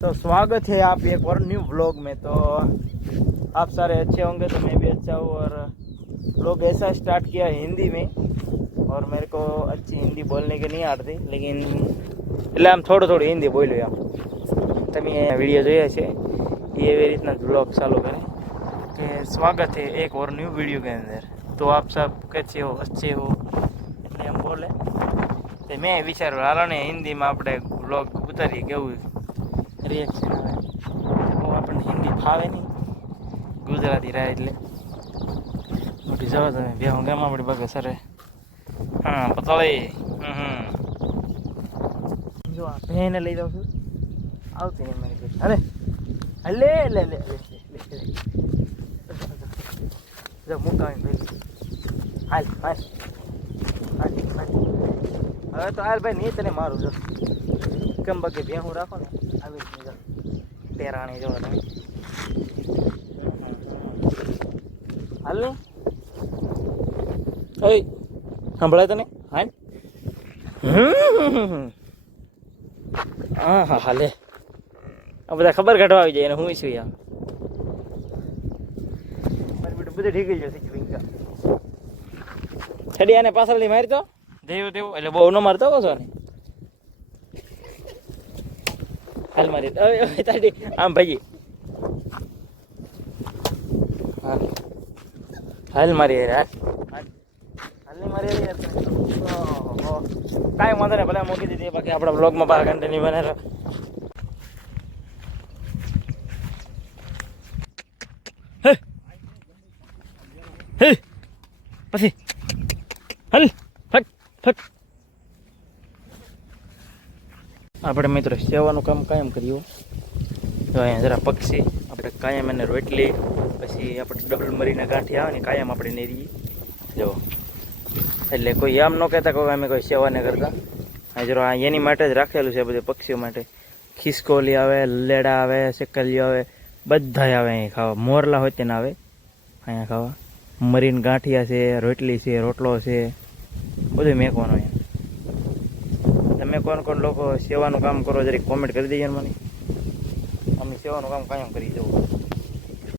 तो स्वागत है आप एक और न्यू व्लॉग में। तो आप सारे अच्छे होंगे तो मैं भी अच्छा हूँ। और व्लॉग ऐसा स्टार्ट किया हिंदी में, और मेरे को अच्छी हिंदी बोलने की नहीं आती, लेकिन એટલે આમ થોડું થોડું हिंदी બોલ્યું આમ તમે વિડીયો જોયા છે ये એવી રીતના વ્લોગ ચાલू કરે कि स्वागत है एक और न्यू वीडियो के अंदर। तो आप सब कैसे हो, अच्छे हो, એટલે એમ બોલે તો મેં વિચાર્યું હાલો ને હિન્દીમાં આપણે વ્લોગ ઉતારીએ, કેવું રિએક્શન આવે। હું આપણને હિન્દી ફાવે નહીં, ગુજરાતી રહે એટલે મોટી જવા તમે બેહું કેમ આપણી બાગે સરે હા પતળી જો આ ભેને લઈ જાઉં છું, આવતી નહીં મારી બેન। અરે લે લે લે જો મુકાવી ભાઈ, હાલ હાલ હાલ હાલ હવે તો હાલ ભાઈ નહીં તને મારું જો કેમ બાકી ભેહું રાખો ને આવી જ ટેરાણી જો તમે હાલ નહીં ઓય સંભળાય તને હાલ હા હા હાલે આ બધા ખબર કાઢવા આવી જાય એને હું છું યાર મારી બેટું બધું ઠીક જ જશે વિંકા છડી આને પાછળથી મારી તો દેવું દેવું એટલે બહુ ન મારતો કહો છો ને હાલ મારી તાડી આમ ભાઈ હાલ મારી યાર હાલ નહીં મારી યાર કાંઈ વાંધો નહીં ભલે મૂકી દીધી બાકી આપણા બ્લોગમાં બહાર કન્ટિન્યુ બને હે પછી હલ ફટ ફટ આપણે મિત્રો સેવાનું કામ કાયમ કર્યું તો અહીંયા જરા પક્ષી આપણે કાયમ એને રોટલી પછી આપણે ડબલ મરીને ગાંઠી આવે ને કાયમ આપણે નેરીએ જો એટલે કોઈ આમ ન કહેતા કોઈ અમે કોઈ સેવા નહીં કરતા આ જરો આ એની માટે જ રાખેલું છે બધું પક્ષીઓ માટે ખિસકોલી આવે, લેડા આવે, સેકલીઓ આવે, બધા આવે અહીં ખાવા, મોરલા હોય તેને આવે અહીંયા ખાવા, મરીને ગાંઠિયા છે, રોટલી છે, રોટલો છે, બધું મેકવાનું અહીંયા। તમે કોણ કોણ લોકો સેવાનું કામ કરો જરીક કોમેન્ટ કરી દેજો મને, અમે સેવાનું કામ કાયમ કરી જવું।